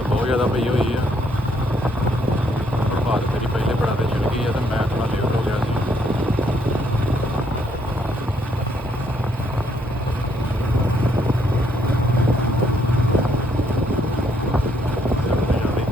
ਬਰਸਾਤ ਬਹੁਤ ਜ਼ਿਆਦਾ ਪਈ ਹੋਈ ਆ। ਪ੍ਰਭਾਤ ਮੇਰੀ ਪਹਿਲੇ ਪੜਾ ਤੇ ਚੜ ਗਈ ਆ ਤੇ ਮੈਂ ਥੋੜਾ ਲੇਟ ਹੋ ਗਿਆ ਸੀ। ਤੇ ਆਪਣੇ ਯਾਰੀ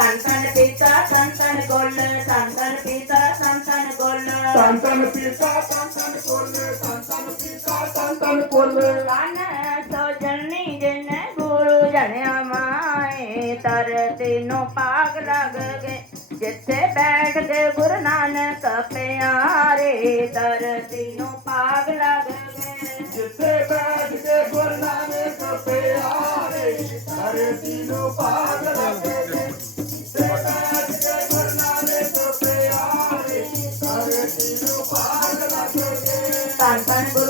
ਧੰਨ ਧੰਨ ਪਿਤਾ ਧੰਨ ਧੰਨ ਗੁੱਲ ਧੰਨ ਧੰਨ ਪਿਤਾ ਧੰਨ ਧੰਨ ਗੁੱਲ ਤਨ ਤਨ ਪੀਤਾ ਤਨ ਤਨ ਕੋਲ ਤਨ ਤਨ ਪੀਤਾ ਤਨ ਤਨ ਕੋਲ ਧੰਨ ਸੋ ਜਨਨੀ ਜਿਨ ਗੁਰੂ ਜਨਿਆ ਮਾਏ ਧਰਤੀ ਨੂੰ ਭਾਗ ਲੱਗ ਗਏ। ਜਿੱਥੇ ਬੈਠ ਕੇ ਗੁਰੂ ਨਾਨਕ ਪਿਆਰੇ ਧਰਤੀ ਨੂੰ ਭਾਗ ਲੱਗ ਗਏ। ਜਿੱਥੇ ਬੈਠ ਕੇ ਗੁਰਨਾਮੇ ਤੇ ਪਿਆਰੇ ਧਰਤੀ ਨੂੰ ਭਾਗ ਲੱਗ ਗਏ। ਧਰਤੀ ਨੂੰ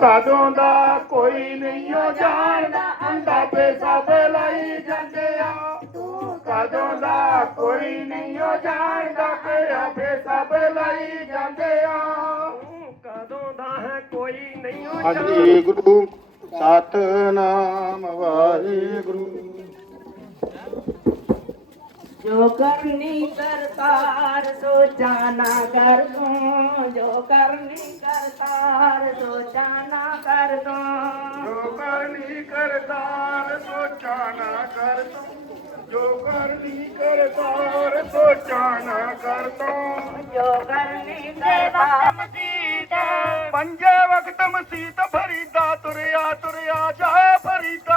ਕਦੋਂ ਦਾ ਕੋਈ ਨਹੀਂ ਓ ਜਾਣਦਾ ਅੰਦਾਜ਼ੇ ਸਭ ਲਾਈ ਜਾਂਦੇ ਆ। ਤੂੰ ਕਦੋਂ ਦਾ ਕੋਈ ਨਹੀਂ ਓ ਜਾਣਦਾ ਕਿ ਆਪੇ ਸਭ ਲਈ ਜਾਂਦੇ ਆ। ਤੂੰ ਕਦੋਂ ਦਾ ਹੈ ਕੋਈ ਨਹੀਂ ਓ ਹਾਂਜੀ ਗੁਰੂ ਸਤਨਾਮ ਵਾਹਿਗੁਰੂ। ਜੋ ਕਰਨੀ ਕਰਤਾਰ ਸੋਚਾ ਨਾ ਕਰ ਤੂੰ। ਜੋ ਕਰਨੀ ਕਰਤਾਰ ਸੋਚਾ ਨਾ ਕਰ ਤੂੰ। ਜੋ ਕਰਨੀ ਕਰਤਾਰ ਸੋਚਾ ਨਾ ਕਰ ਤੂੰ। ਜੋ ਕਰਨੀ ਕਰਤਾਰ ਸੋਚਾ ਨਾ ਕਰ ਤੂੰ। ਜੋ ਕਰਨੀ ਕਰਤਾਰ ਮਸੀਤ ਪੰਜੇ ਵਕਤ ਮਸੀਤ ਫਰੀਦਾ ਤੁਰਿਆ ਤੁਰਿਆ ਜਾ ਫਰੀਦਾ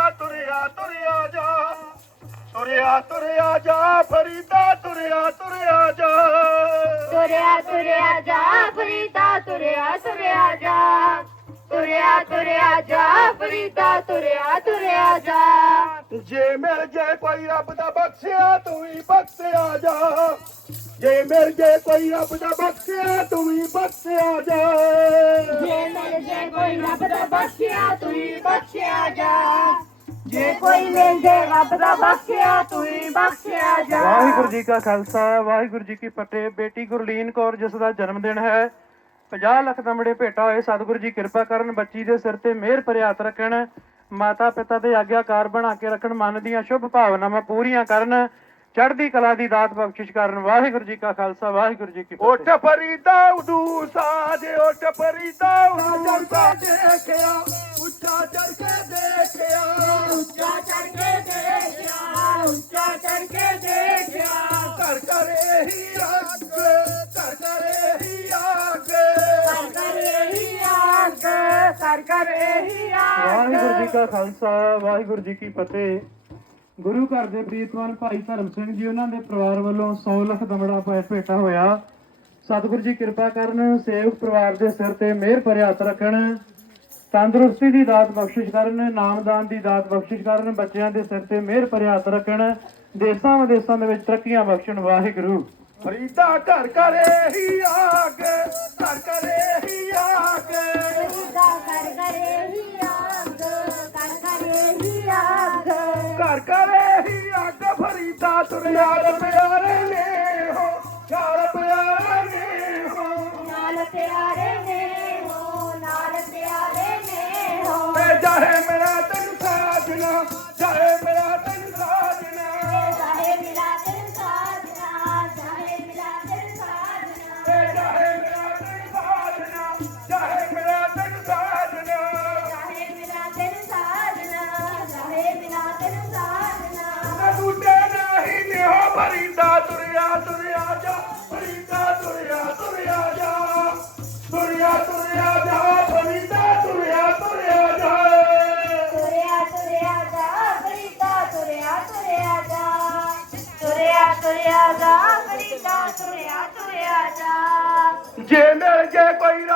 ਤੁਰਿਆ ਤੁਰਿਆ ਜਾ ਫਰੀਦਾ ਤੁਰਿਆ ਤੁਰਿਆ ਜਾ। ਤੁਰਿਆ ਤੁਰਿਆ ਜਾ ਫਰੀਦਾ ਤੁਰਿਆ ਤੁਰਿਆ ਜਾ। ਤੁਰਿਆ ਤੁਰਿਆ ਜਾ ਫਰੀਦਾ ਤੁਰਿਆ ਤੁਰਿਆ ਜਾ। ਜੇ ਮਿਲ ਜੇ ਕੋਈ ਰੱਬ ਦਾ ਬਖਸ਼ਿਆ ਤੂੰ ਹੀ ਬਖਸ਼ਿਆ ਜਾ। ਜੇ ਮਿਲ ਜੇ ਕੋਈ ਰੱਬ ਦਾ ਬਖਸ਼ਿਆ ਤੂੰ ਹੀ ਬਖਸ਼ਿਆ ਜਾ। ਜੇ ਮਿਲ ਜੇ ਕੋਈ ਰੱਬ ਦਾ ਬਖਸ਼ਿਆ ਤੂੰ ਹੀ ਬਖਸ਼ਿਆ ਜਾ। ਜੇ ਕੋਈ ਮਿਲ ਜੇ ਰੱਬ ਦਾ ਬਖਸ਼ਿਆ ਤੂੰ ਹੀ ਬਖਸ਼ਿਆ ਜਾ। ਵਾਹਿਗੁਰੂ ਜੀ ਕਾ ਖਾਲਸਾ ਵਾਹਿਗੁਰੂ ਜੀ ਕੀ ਫਤਿਹ। ਬੇਟੀ ਗੁਰਲੀਨ ਕੌਰ ਜਿਸ ਦਾ ਜਨਮ ਦਿਨ ਹੈ 50 ਲੱਖ ਦਮੜੇ ਭੇਟਾ ਹੋਏ ਸਤਿਗੁਰੂ ਜੀ ਕਿਰਪਾ ਕਰਨ ਬੱਚੀ ਦੇ ਸਿਰ ਤੇ ਮਿਹਰ ਭਰਿਆ ਹੱਥ ਰੱਖਣ ਮਾਤਾ ਪਿਤਾ ਦੇ ਆਗਿਆਕਾਰ ਬਣਾ ਕੇ ਰੱਖਣ ਮਨ ਦੀਆਂ ਸ਼ੁਭ ਭਾਵਨਾਵਾਂ ਪੂਰੀਆਂ ਕਰਨ ਚੜ੍ਹਦੀ ਕਲਾ ਦੀ ਦਾਤ ਬਖਸ਼ਿਸ਼ ਕਰਨ। ਵਾਹਿਗੁਰੂ ਜੀ ਕਾ ਖਾਲਸਾ ਵਾਹਿਗੁਰੂ ਜੀ ਕੀ ਫਤਿਹ। ਫਰੀਦਾ ਉਡੂ ਸਾਜ ਉੱਠ ਫਰੀਦਾ ਉਡੂ ਸਾਜ। ਦੇਖਿਆ ਉੱਚਾ ਚੜ ਕੇ ਦੇਖਿਆ ਉੱਚਾ ਚੜ ਕੇ ਦੇਖਿਆ ਉੱਚਾ ਚੜ ਕੇ ਦੇਖਿਆ। ਕਰ ਕਰ ਇਹੀ ਅੱਗ ਕਰ ਕਰ ਇਹੀ ਅੱਗ। ਕਰ ਇਹੀ ਆਗ ਕਰ ਕਰ ਇਹੀ ਆਗ ਵਾਹਿਗੁਰੂ ਜੀ ਕਾ ਖਾਲਸਾ ਵਾਹਿਗੁਰੂ ਜੀ ਕੀ ਫਤਿਹ। ਗੁਰੂ ਘਰ ਦੇ ਪ੍ਰੀਤਵਾਨ ਭਾਈ ਧਰਮ ਸਿੰਘ ਜੀ ਉਹਨਾਂ ਦੇ ਪਰਿਵਾਰ ਵੱਲੋਂ 100 ਲੱਖ ਦਮੜਾ ਪੈ- ਭੇਟਾ ਹੋਇਆ। ਸਤਿਗੁਰੂ ਜੀ ਕਿਰਪਾ ਕਰਨ ਸੇਵਕ ਪਰਿਵਾਰ ਦੇ ਸਿਰ ਤੇ ਮਿਹਰ ਭਰਿਆ ਹੱਥ ਰੱਖਣ। ਤੰਦਰੁਸਤੀ ਦੀ ਦਾਤ ਬਖਸ਼ਿਸ਼ ਕਰਨ ਨਾਮਦਾਨ ਦੀ ਦਾਤ ਬਖਸ਼ਿਸ਼ ਕਰਨ ਬੱਚਿਆਂ ਦੇ ਸਿਰ ਤੇ ਮਿਹਰ ਭਰਿਆ ਹੱਥ ਰੱਖਣ ਦੇਸਾਂ ਵਿਦੇਸਾਂ ਦੇ ਵਿੱਚ ਤਰੱਕੀਆਂ ਬਖਸ਼ਣ। ਵਾਹਿਗੁਰੂ। ਫਰੀਦਾ ਘਰ ਕਰ ਇਹੀ ਅੱਗ ਘਰ ਕਰ ਇਹੀ ਅੱਗ ਕਰ ਕਰ ਇਹੀ ਆਗ ਕਰ ਕਰ ਇਹੀ ਆਗ। ਘਰ ਘਰ ਇਹੀ ਅੱਗ ਫਰੀਦਾ ਤੁਰਿਆ ਪਿਆਰੇ ਨੇ ਹੋ ਚਾਰ ਹੋ ਤੇ ਜਾਹੇ ਮੇਰਾ ਤੈਨੂੰ ਸਾਜਣਾ ਜਾਹੇ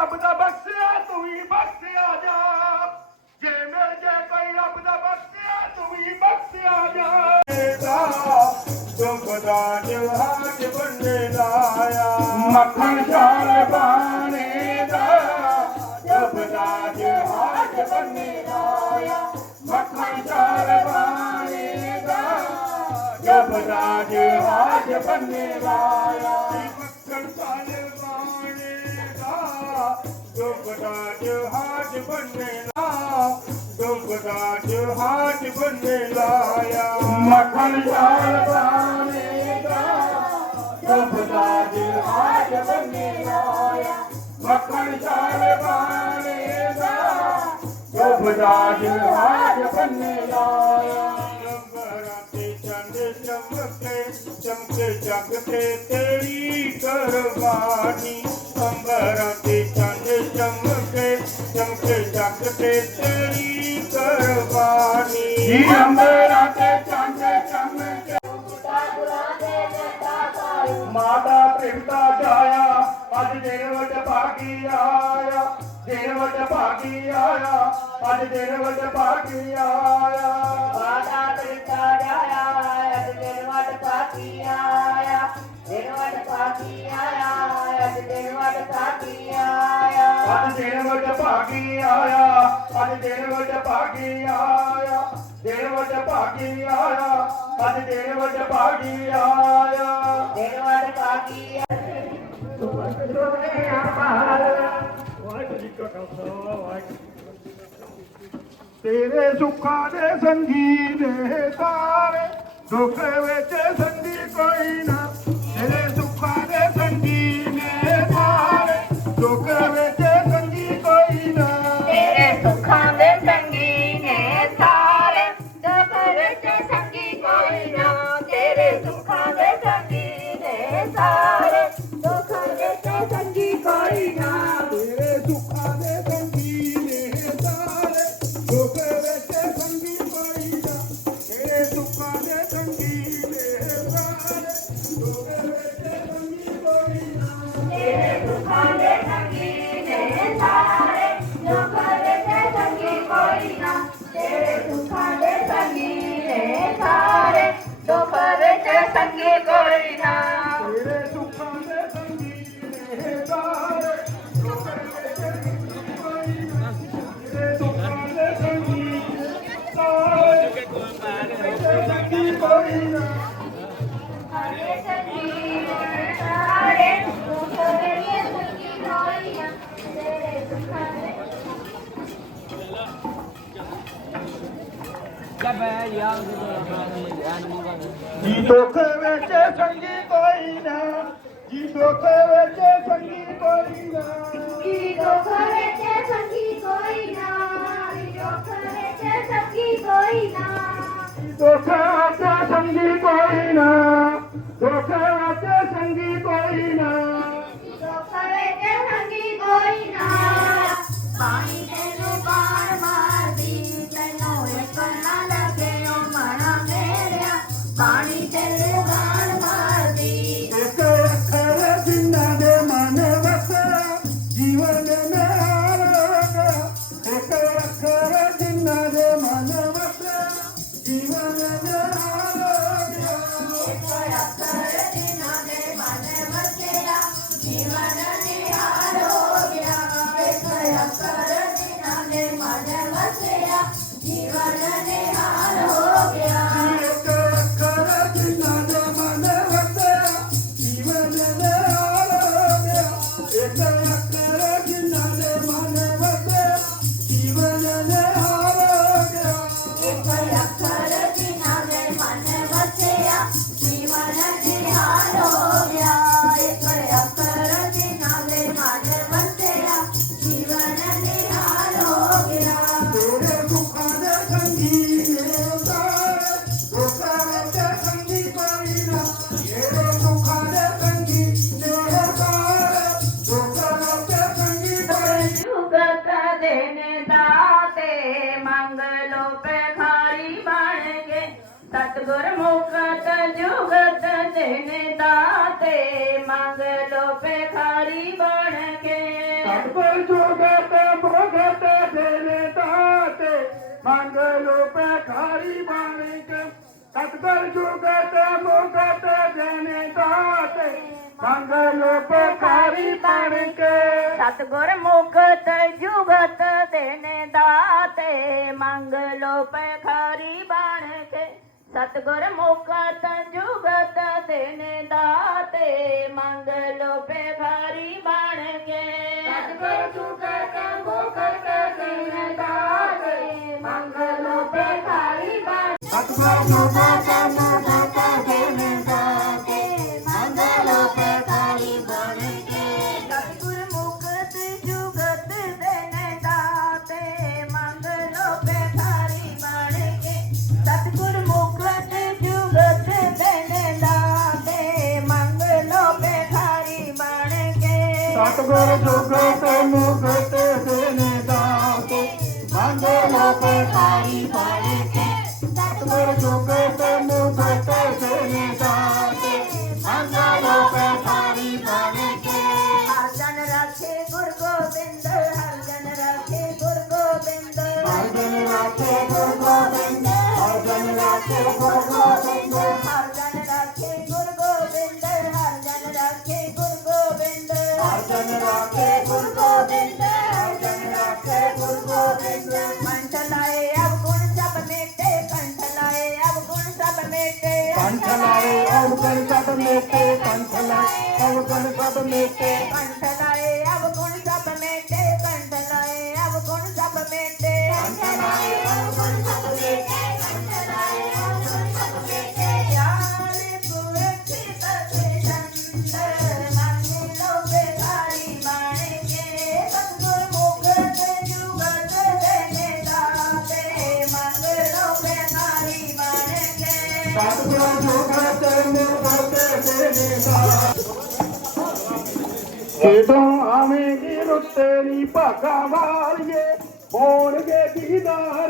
ਰੱਬ ਦਾ ਬਖਸ਼ਿਆ ਤੂੰ ਵੀ ਬਖਸ਼ਿਆ ਜਾ ਜੇ ਮਿਲ ਜੇ ਕੋਈ ਰੱਬ ਦਾ ਬਖਸ਼ਿਆ ਤੂੰ ਵੀ ਬਖਸ਼ਿਆ ਜਾ ਦੁਬਦਾ ਜਹਾਜ ਬੰਨੇ ਲਾਇਆ ਮੱਖਣ ਸ਼ਾਲ ਬਾਣੇ ਦਾ ਦੁਬਦਾ ਜਹਾਜ ਬੰਨੇ ਲਾਇਆ ਮੱਖਣ ਸ਼ਾਲ ਬਾਣੇ ਦਾ ਦੁਬਦਾ ਜਹਾਜ ਬੰਨੇ ਲਾਇਆ ਦੁਬਦਾ ਜਹਾਜ ਬੰਨੇ ਲਾਇਆ। ਮੱਖਣ ਸ਼ਾਲ ਬਾਣੇ ਦਾ ਦੁਬਦਾ ਜਹਾਜ ਬੰਨੇ ਲਾਇਆ। ਮੱਖਣ ਸ਼ਾਲ ਬਾਣੇ ਦਾ ਦੁਬਦਾ ਜਹਾਜ ਬੰਨੇ ਲਾਇਆ। ਚਮਕੇ ਚਮਕੇ ਜਗ ਤੇ ਤੇਰੀ ਕੁਰਬਾਨੀ ਅੰਬਰਾਂ ਤੇ ਚਮਕੇ ਜਗ ਤੇ ਤੇਰੀ ਕੁਰਬਾਨੀ ਜੀ ਅੰਬਰਾਂ ਤੇ ਚੰਦ ਚਮਕੇ ਮਾਤਾ ਪਿੰਡਾ ਜਾਇਆ ਅੱਜ ਦਿਨ ਵਟ ਭਾਗੀ ਆਇਆ ਦਿਨ ਵਟ ਭਾਗੀ ਆਇਆ ਅੱਜ ਦਿਨ ਵਟ ਭਾਗੀ ਆਇਆ ਵਾਦਾ ਪਿਤਾ ਜਾਇਆ, ਅੱਜ ਦਿਨ ਵਟ ਪਾਕੀ ਆਇਆ, ਦਿਨ ਵਟ ਪਾਕੀ ਆਇਆ। ਆਇਆ ਅੱਜ ਦਿਨ ਵਟ ਭਾਗੀ ਆਇਆ, ਅੱਜ ਦਿਨ ਵਟ ਭਾਗੀ ਆਇਆ ਦਿਨ ਵਟ ਭਾਗੀ ਆਇਆ, ਅੱਜ ਦਿਨ ਵਟ ਭਾਗੀ ਆਇਆ। ਦਿਨ ਵਟ ਪਾਕੀ ਤੇਰੇ ਸੁੱਖਾਂ ਦੇ ਸੰਗੀ ਨੇ ਤਾਰੇ, ਦੁੱਖ ਵਿੱਚ ਸੰਗੀ ਕੋਈ ਨਾ ਜੀ ਦੁੱਖ ਵਿੱਚ ਸੰਗੀ ਕੋਈ ਨਾ ਜੀ ਦੁੱਖ ਵਿੱਚ ਸੰਗੀ ਕੋਈ ਨਾ ਕੀ ਦੁੱਖ ਵਿੱਚ ਸੰਗੀ ਕੋਈ ਨਾ ਦੁੱਖ ਵਿੱਚ ਸੰਗੀ ਕੋਈ ਨਾ ਦੁੱਖ ਵਿੱਚ ਸੰਗੀ ਕੋਈ ਨਾ Cristo. ਸਤਿਗੁਰ ਮੁਖਤ ਜੁਗਤ ਦੇਨ ਦਾਤੇ ਮੰਗ ਲੋ ਭਿਖਾਰੀ ਬਣ ਕੇ। ਸਤਿਗੁਰ ਮੁਖਤ ਜੁਗਤ ਦੇਨ ਦਾਤੇ ਮੰਗ ਲੋ ਭਿਖਾਰੀ ਬਣ ਕੇ। ਸਤਿਗੁਰ ਜੋਗਤ ਭਗਤ ਦੇਨੇ ਦਾਤੇ ਮੰਗ ਲੋ ਭਿਖਾਰੀ ਬਣ ਸਤਿਗੁਰ ਜੋਗਤ ਭਗਤ ਦੇਨੇ सतगुर जुगत मुगत दिन दाते भगवान पे कारी అవకొని శాతం నేస్తే పంటలాయ్ అవకొని శాతం నేస్తే పంటలాయ్ అవకొని శాతం ਭਾਗਾ ਵਾਲੀਏ ਹੋਣਗੇ ਦੀਦਾਰ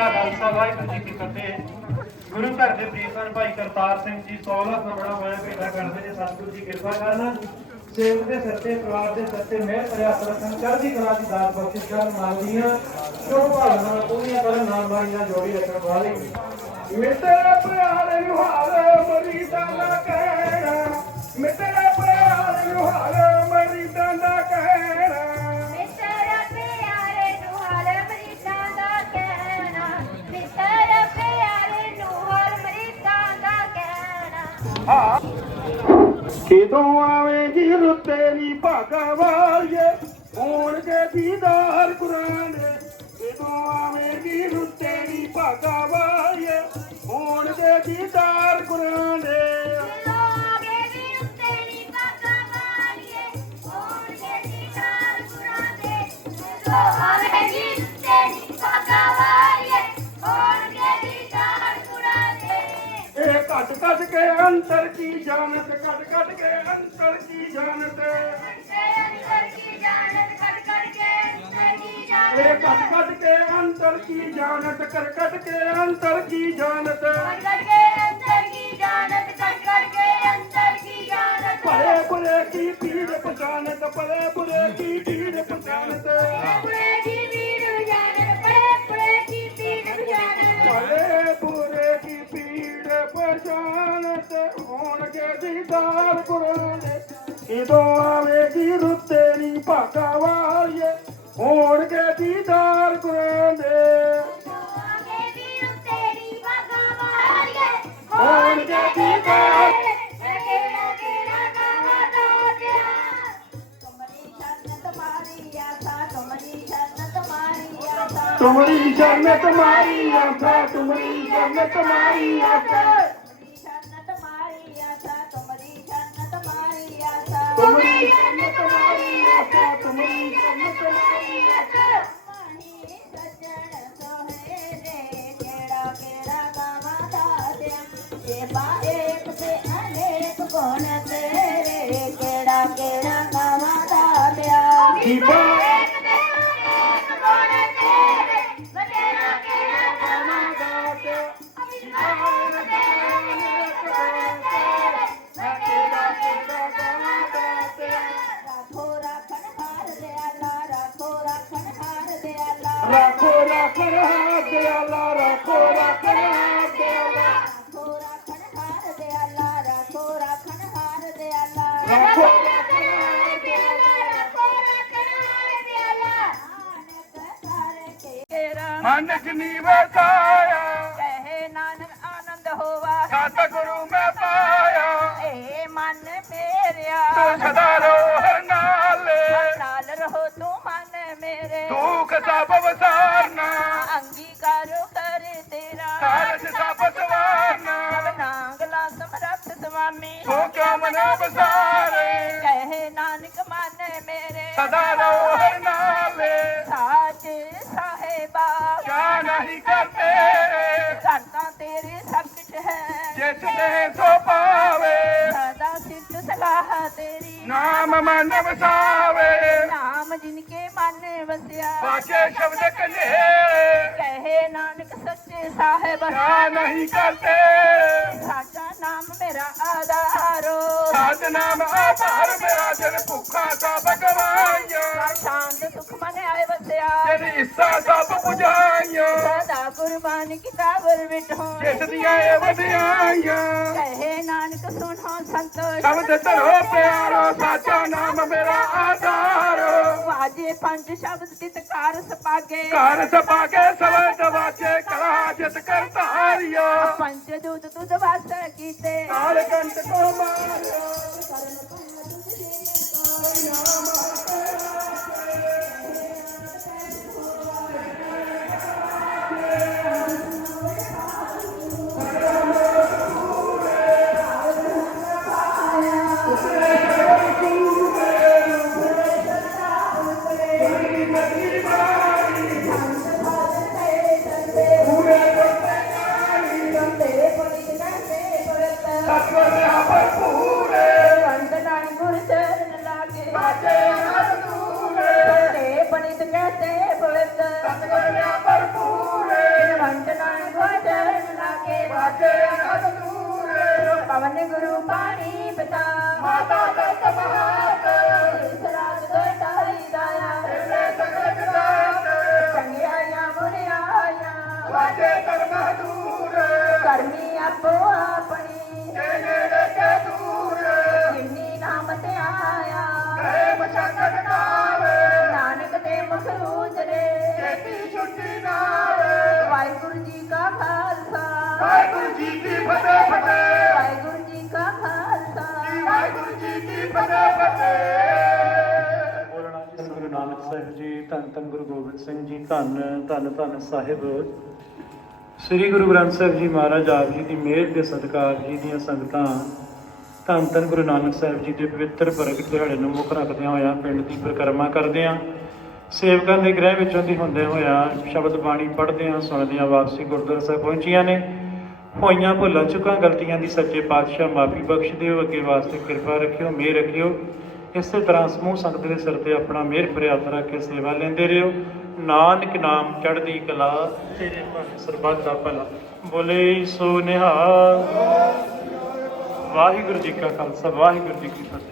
ਕਾ ਖਾਲਸਾ, ਵਾਹਿਗੁਰੂ ਜੀ ਕੀ ਫਤਿਹ। ਗੁਰੂ ਘਰ ਦੇ ਪ੍ਰੀਤਮਨ ਭਾਈ ਕਰਤਾਰ ਸਿੰਘ ਜੀ 16 ਨੰਬਰਾਂ ਹੋਇਆ ਭੇਟਾ ਕਰਦੇ ਨੇ, ਸਤਿਗੁਰੂ ਜੀ ਕਿਰਪਾ ਕਰਨ। ਸੇਵਕ ਦੇ ਸਿਰ ਪਰਿਵਾਰ ਦੇ ਸਿਰ ਮਿਹਰ ਭਰਿਆ ਪ੍ਰਸੰਨ ਚੜ੍ਹਦੀ ਕਲਾ ਦੀ ਦਾਤ ਬਖਸ਼ਿਸ਼ ਕਰਨ ਮੰਗਦੀਆਂ ਜੋ ਭਾਵਨਾ ਪੂਰੀਆਂ ਕਰਨ, ਨਾਮ ਬਾਣੀ ਨਾਲ ਜੋੜੀ ਰੱਖਣ ਵਾਲੇ। ਮਿੱਤਰ ਪਿਆਰ ਨੂੰ ਹਾਲ ਮਰੀਦਾਂ ਦਾ ਕਹਿਣਾ ਮਿੱਤਰ ਪਿਆਰ ਨੂੰ ਹਾਲ ਕਿਦੋਂ ਆਵੇਗੀ ਤੇਰੀ ਭਗਵਾਲੀਏ ਹੋਣਗੇ ਦੀਦਾਰ ਕੁਰਾਨ। ਕਿਦੋਂ ਆਵੇਗੀ ਤੇਰੀ ਭਗਵਾਲੀਏ ਹੋਣਗੇ ਦੀਦਾਰ ਕੁਰਾਨ। ਆਵੇਗੀ ਕੱਢ ਕੇ ਅੰਤਰ ਕੀ ਜਾਣਤ, ਕੱਢ ਕੱਢ ਕੇ ਅੰਤਰ ਕੀ ਜਾਣਤ। ਇਹ ਕੱਢ ਕੱਢ ਕੇ ਅੰਤਰ ਕੀ ਜਾਣਤ, ਕਰ ਕੱਢ ਕੇ ਅੰਤਰ ਕੀ ਜਾਣਤ। ਪਰੇ ਬੁਰੇ ਕੀ ਪੀੜ ਪਛਾਣਤ ਪਰੇ ਬੁਰੇ ਕੀ ਪੀੜ ਪਛਾਣਤ। तुम्ही ਰੱਖਣ ਹਾਥ ਦਿਆਲਾ ਰੱਖੋ ਰੱਖਣ ਹਾਥ ਦਿਆਲਾ ਰਾਖੋ ਰਾਖਣ ਹਾਰ ਦੇ ਅੱਲਾ ਰਾਖੋ ਰਾਖਣ ਹਾਰ ਦੇ ਅੱਲਾ ਰੱਖੋ ਮਨ ਜਨੀ ਵਸਾਇਆ ਸਮਰੱਥ ਸੁਆਮੀ ਤੂੰ ਕਿਉ ਮਨਾ ਬਸਾਰੇ ਕਹੇ ਨਾਨਕ ਮਨ ਮੇਰੇ। ਸਦਾ ਰੋਹ ਨਾਲੇ। ਸਾਚ ਸਾਹਿਬਾ। ਕਿਆ ਨਹੀਂ ਕਰਦੇ? ਕਰਤਾ ਤੇਰੇ ਸਭ ਕੁਛ ਹੈ। ਜਿਸ ਦੇ ਸੋ ਪਾਵੇ। ਸਦਾ ਸਿੱਧ ਸਲਾਹ ਤੇਰੀ। ਨਾਮ ਮਨ ਵਸਾਵੇ। ਨਾਮ ਜਿਨ ਕੇ ਮਨ ਵਸਿਆ। ਸ਼ਬਦ ਕਹੇ ਨਾਨਕ ਸੱਚੇ ਸਾਹਿਬ। ਕਿਆ ਨਹੀਂ ਨਾਮ ਮੇਰਾ ਆਧਾਰੋ ਸਾਧ ਨਾਮ ਆਧਾਰ ਮੇਰਾ ਜਨ ਭੁੱਖਾ ਸਭ ਗਵਾਈਆਂ। ਸ਼ਾਂਤ ਸੁਖ ਮਨ ਆਏ ਵਸਿਆ ਤੇਰੀ ਇੱਛਾ ਸਭ ਪੁਜਾਈਆਂ ਸਦਾ ਕੁਰਬਾਨ ਕਿਤਾਬਰ ਵਿਟੋ ਜਿਸ ਦੀਆਂ ਇਹ ਕਹੇ ਨਾਨਕ ਸੁਣੋ ਸੰਤੋਸ਼। ਸ਼ਬਦ ਧਰੋ ਪਿਆਰੋ ਸਾਚਾ ਨਾਮ ਮੇਰਾ ਆਧਾਰ। ਵਾਜੇ ਪੰਜ ਸ਼ਬਦ ਤਿਤਕਾਰ ਸਪਾਗੇ। ਘਰ ਸਪਾ ਕੇ ਸਵਤ ਵਾਚੇ ਕਲਾ ਜਿਤ ਕਰਤਾਰਿਆ। ਪੰਜ ਦੂਤ ਤੁਧ ਵਾਸ ਕੀਤੇ। ਕਾਲ ਕੰਟ ਕੋ ਮਾਰਿਆ। ਸਤਿਗੁਰ ਸਿੰਘ ਜੀ, ਧੰਨ ਧੰਨ ਧੰਨ ਸਾਹਿਬ। ਸ੍ਰੀ ਗੁਰੂ ਗ੍ਰੰਥ ਸਾਹਿਬ ਜੀ ਮਹਾਰਾਜ, ਆਪ ਜੀ ਦੀ ਮਿਹਰ ਦੇ ਸਦਕਾ ਜੀ ਦੀਆਂ ਸੰਗਤਾਂ। ਧੰਨ ਧੰਨ ਗੁਰੂ ਨਾਨਕ ਸਾਹਿਬ ਜੀ ਦੇ ਪਵਿੱਤਰ ਪ੍ਰਗਟ ਦਿਹਾੜੇ ਨੂੰ ਮੁੱਖ ਰੱਖਦਿਆਂ ਹੋਇਆ ਪਿੰਡ ਦੀ ਪਰਿਕਰਮਾ ਕਰਦਿਆਂ ਸੇਵਕਾਂ ਦੇ ਗ੍ਰਹਿ ਵਿੱਚੋਂ ਦੀ ਹੁੰਦੇ ਹੋਇਆ ਸ਼ਬਦ ਬਾਣੀ ਪੜ੍ਹਦਿਆਂ ਸੁਣਦਿਆਂ ਵਾਪਸੀ ਗੁਰਦੁਆਰਾ ਸਾਹਿਬ ਪਹੁੰਚੀਆਂ ਨੇ। ਹੋਈਆਂ ਭੁੱਲਾਂ, ਚੁੱਕਾਂ, ਗਲਤੀਆਂ ਦੀ ਸੱਚੇ ਪਾਤਸ਼ਾਹ ਮਾਫੀ ਬਖਸ਼ ਦਿਓ ਅੱਗੇ ਵਾਸਤੇ ਕਿਰਪਾ ਰੱਖਿਓ, ਮਿਹਰ ਰੱਖਿਓ। ਇਸੇ ਤਰ੍ਹਾਂ ਸਮੂਹ ਸੰਗਤ ਦੇ ਸਿਰ ਤੇ ਆਪਣਾ ਮਿਹਰ ਫਰਿਆਦ ਰੱਖ ਕੇ ਸੇਵਾ ਲੈਂਦੇ ਰਹੋ। ਨਾਨਕ ਨਾਮ ਚੜ੍ਹਦੀ ਕਲਾ, ਤੇਰੇ ਭਗਤ ਸਰਬੱਤ ਦਾ ਭਲਾ। ਬੋਲੇ ਸੋ ਨਿਹਾਲ ਵਾਹਿਗੁਰੂ ਜੀ ਕਾ ਖਾਲਸਾ, ਵਾਹਿਗੁਰੂ ਜੀ ਕੀ ਫਤਿਹ।